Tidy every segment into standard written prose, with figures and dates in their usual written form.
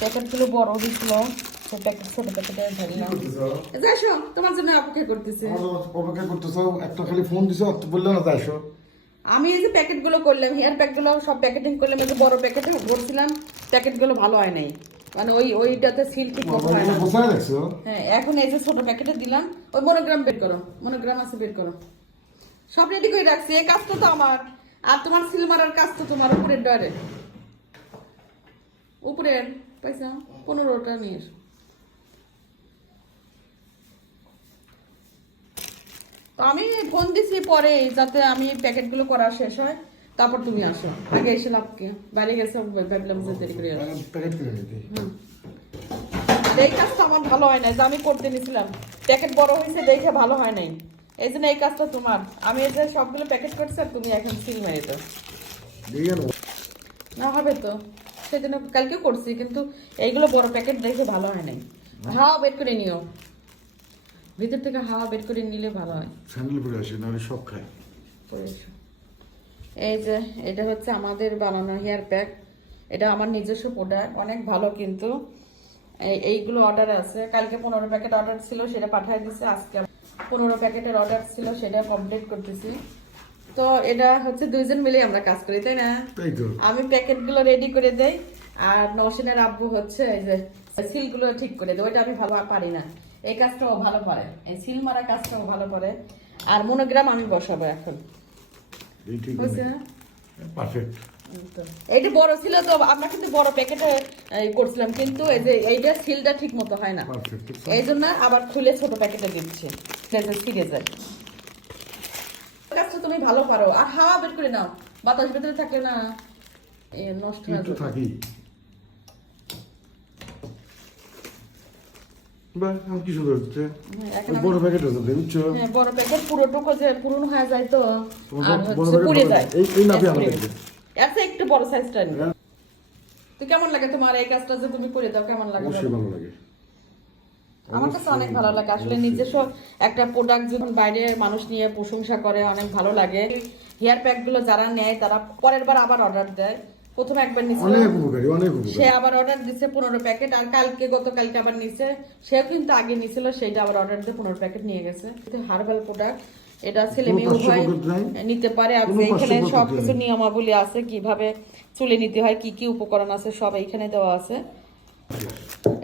প্যাকেটগুলো বড় দিছিল, সেই প্যাকেট ছোট প্যাকেটে ধরলাম। যাইছো তোমার জন্য অপেক্ষা করতেছে। অপেক্ষা করতেছো, একটা খালি ফোন দিছো, বললে না যাইছো। আমি এই যে প্যাকেটগুলো করলাম, হেয়ার প্যাকগুলো সব প্যাকেটিং করলাম, এই যে বড় প্যাকেটে ভরছিলাম, প্যাকেটগুলো ভালো হয় নাই, মানে ওইটাতে সিল ঠিক মতো হয় না। বসায় রাখছো? হ্যাঁ, এখন এই যে ছোট প্যাকেটে দিলাম। ওই মনোগ্রাম বের করো, মনোগ্রাম আছে বের করো। সব রেডি করে রাখছি, এই কাজটা তো আমার, আর তোমার সিল মারার কাজ তো তোমার। উপরের ডরে, উপরের পয়সা 15টা নিয়ে এসো। তো আমি ফোন দিছি পরে, যাতে আমি প্যাকেটগুলো করা শেষ হয়, তারপর তুমি আসো। আগে এসে লাভ কি, বাইরে গেছে, ভাবলাম যে দেরি করে আসো। প্যাকেট করে নিতে। এই কাজটা আমার ভালো হয় নাই, যে আমি করতে নিছিলাম, প্যাকেট বড় হয়েছে দেখে ভালো হয় নাই, এই জন্য এই কাজটা তোমার। আমি এই যে সবগুলো প্যাকেট করছি, আর তুমি এখন সিল মেরে দাও। না হবে তো, সেদিন কালকে করছি, কিন্তু এইগুলো বড় প্যাকেট দেখে ভালো হয় নাই। হাওয়া বের করে নিও, ভিতর থেকে হাওয়া বের করে নিলে ভালো হয়। স্যান্ডেল পরে আসে, নাহলে সব খায়। এই যে এটা হচ্ছে আমাদের বানানো হেয়ার প্যাক, এটা আমার নিজস্ব প্রোডাক্ট, অনেক ভালো। কিন্তু এইগুলো অর্ডার আছে, কালকে 15 প্যাকেট অর্ডার ছিল, সেটা পাঠিয়ে দিচ্ছে। আজকে 15 প্যাকেটের অর্ডার ছিল, সেটা কমপ্লিট করতেছি। তো এটা হচ্ছে দুইজন মিলে আমরা কাজ করি, তাই না? তাই তো। আমি প্যাকেটগুলো রেডি করে দেই, আর নওশিনের আব্বু হচ্ছে এই যে সিলগুলো ঠিক করে দেয়। ওইটা আমি ভালো পারি না, এই কাজটাও ভালো পারে, এই সিল মারা কাজটাও ভালো পারে। আর মনোগ্রাম আমি বসাবো এখন, বুঝছে না? পারফেক্ট। এইটা বড় ছিল তো, আমরা কিন্তু বড় প্যাকেটে করছিলাম, কিন্তু এই যে এইটা সিলটা ঠিক মতো হয় না, এই জন্য আবার খুলে ছোট প্যাকেটে দিচ্ছি, ছিঁড়ে যায়। কাজটা তুমি ভালো পারো, আর হাওয়া বের করে নাও, বাতাস ভেতরে থাকলে না নষ্ট হয়ে যাবে। থাকি বাহ, কি সুন্দর হচ্ছে। বড় প্যাকেট আছে, বুঝছো? হ্যাঁ, বড় প্যাকেট পুরোটুকু যে পূরণ হয়ে যায় তো, আর বড় হচ্ছে পুড়ে যায়। এই নাপি আমার লাগবে। আচ্ছা, একটু বড় সাইজটা নিও। তো কেমন লাগে তোমার এই কাজটা যে তুমি করে দাও, কেমন লাগে? অবশ্যই ভালো লাগে, আমার কাছে অনেক ভালো লাগে আসলে। নিজস্ব একটা প্রোডাক্ট যখন বাইরে মানুষ নিয়ে প্রশংসা করে, অনেক ভালো লাগে। হেয়ার প্যাক গুলো যারা নেয়, তারা পরের বার আবার অর্ডার দেয়। প্রথমে একবার নিছে, অনেক উপকারী, অনেক উপকারী। সে আবার অর্ডার দিছে 15 প্যাকেট, আর গতকালকে আবার নিছে। সেও কিন্তু আগে নিছিল, সেটা আবার অর্ডার দিয়ে 15 প্যাকেট নিয়ে গেছে। এটা হার্বাল প্রোডাক্ট, এটা ছেলে মেয়ে উভয় নিতে পারে। আর এখানে সবকিছু নিয়মাবলী আছে, কিভাবে চুলে নিতে হয়, কি কি উপকরণ আছে, সব এইখানে দেওয়া আছে।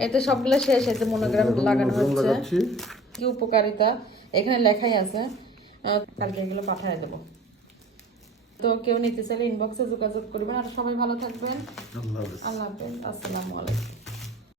এতে সবগুলো শেষ, এতে মনোগ্রাম লাগানো হচ্ছে, কি উপকারিতা এখানে লেখাই আছে। কালকে এগুলো পাঠিয়ে দেবো। তো কেউ নিতে চাইলে ইনবক্সে যোগাযোগ করবেন। আর সবাই ভালো থাকবেন। আল্লাহ হাফেজ। আল্লাহ হাফেজ, আসসালামু আলাইকুম।